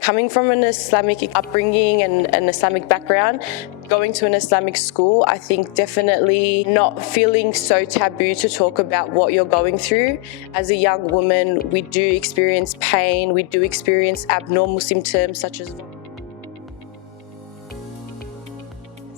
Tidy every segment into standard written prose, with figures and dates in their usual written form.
Coming from an Islamic upbringing and an Islamic background, going to an Islamic school, I think definitely not feeling so taboo to talk about what you're going through. As a young woman, we do experience pain, we do experience abnormal symptoms such as...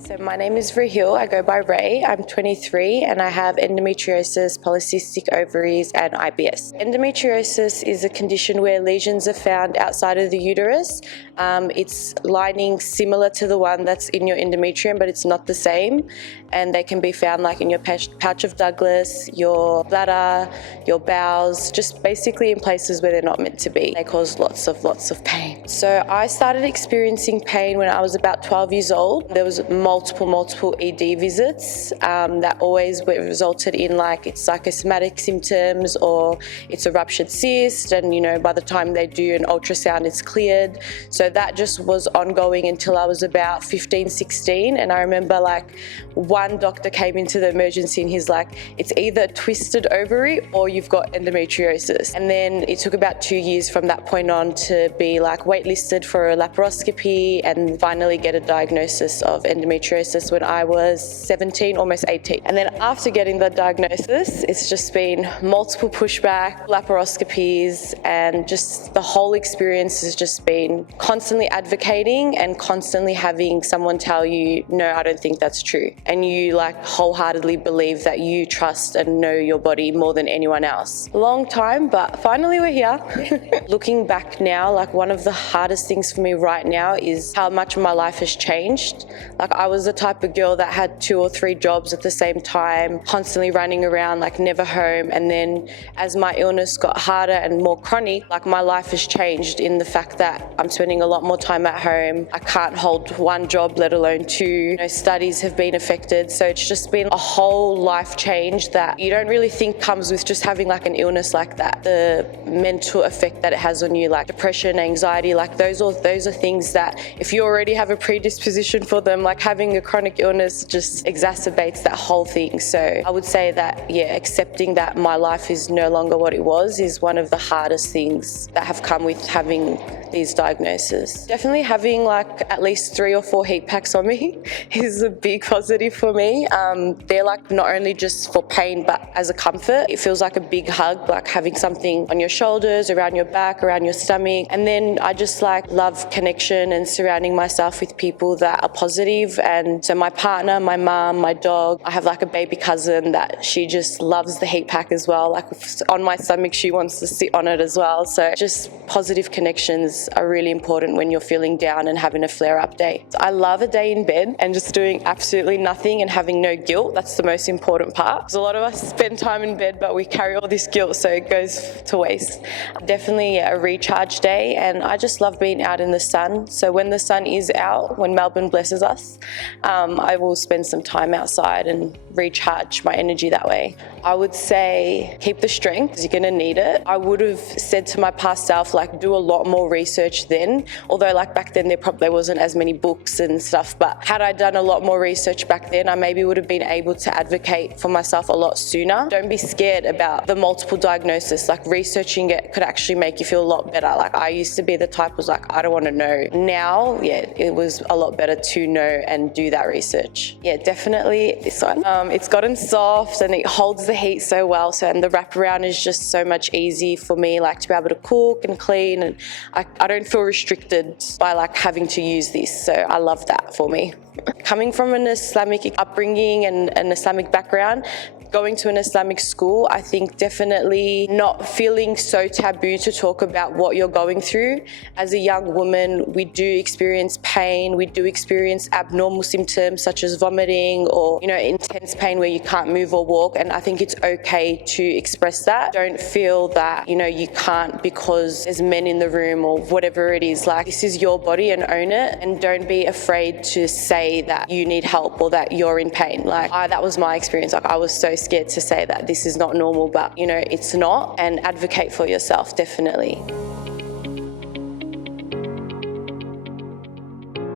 So my name is Raheel, I go by Ray, I'm 23 and I have endometriosis, polycystic ovaries and IBS. Endometriosis is a condition where lesions are found outside of the uterus. It's lining similar to the one that's in your endometrium, but it's not the same. And they can be found like in your pouch of Douglas, your bladder, your bowels, just basically in places where they're not meant to be. They cause lots of pain. So I started experiencing pain when I was about 12 years old. There was multiple ED visits that always resulted in like it's psychosomatic symptoms or it's a ruptured cyst, and by the time they do an ultrasound it's cleared. So that just was ongoing until I was about 15, 16, and I remember like one doctor came into the emergency and he's like, it's either a twisted ovary or you've got endometriosis. And then it took about 2 years from that point on to be like waitlisted for a laparoscopy and finally get a diagnosis of endometriosis when I was 17, almost 18. And then after getting the diagnosis, it's just been multiple pushback, laparoscopies, and just the whole experience has just been constantly advocating and constantly having someone tell you, no, I don't think that's true. And you like wholeheartedly believe that you trust and know your body more than anyone else. Long time, but finally we're here. Looking back now, like one of the hardest things for me right now is how much my life has changed. Like I was the type of girl that had 2 or 3 jobs at the same time, constantly running around, like never home. And then as my illness got harder and more chronic, like my life has changed in the fact that I'm spending a lot more time at home. I can't hold 1 job, let alone 2. Studies have been affected. So it's just been a whole life change that you don't really think comes with just having like an illness like that. The mental effect that it has on you, like depression, anxiety, like those are things that if you already have a predisposition for them, like having a chronic illness just exacerbates that whole thing. So I would say that, yeah, accepting that my life is no longer what it was is one of the hardest things that have come with having these diagnoses. Definitely having like at least 3 or 4 heat packs on me is a big positive for me. They're like not only just for pain but as a comfort. It feels like a big hug, like having something on your shoulders, around your back, around your stomach. And then I just like love connection and surrounding myself with people that are positive. And so my partner, my mum, my dog, I have like a baby cousin that she just loves the heat pack as well. Like on my stomach she wants to sit on it as well. So just positive connections are really important when you're feeling down and having a flare-up day. I love a day in bed and just doing absolutely nothing and having no guilt. That's the most important part. Because a lot of us spend time in bed but we carry all this guilt, so it goes to waste. Definitely a recharge day, and I just love being out in the sun. So when the sun is out, when Melbourne blesses us, I will spend some time outside and recharge my energy that way. I would say keep the strength because you're going to need it. I would have said to my past self, like, do a lot more research then, although like back then there probably wasn't as many books and stuff, but had I done a lot more research back then, I maybe would have been able to advocate for myself a lot sooner. Don't be scared about the multiple diagnosis. Like researching it could actually make you feel a lot better. Like I used to be the type was like, I don't want to know. Now, yeah, it was a lot better to know and do that research. Yeah, definitely this one. It's gotten soft and it holds the heat so well. So, and the wraparound is just so much easy for me, like to be able to cook and clean, and I don't feel restricted by like having to use this. So I love that for me. Coming from an Islamic upbringing and an Islamic background, going to an Islamic school, I think definitely not feeling so taboo to talk about what you're going through. As a young woman, we do experience pain, we do experience abnormal symptoms such as vomiting or, intense pain where you can't move or walk. And I think it's okay to express that. Don't feel that, you can't because there's men in the room or whatever it is. Like, this is your body and own it. And don't be afraid to say that you need help or that you're in pain. Like, that was my experience. Like, I was so scared to say that this is not normal, but it's not, and advocate for yourself, definitely.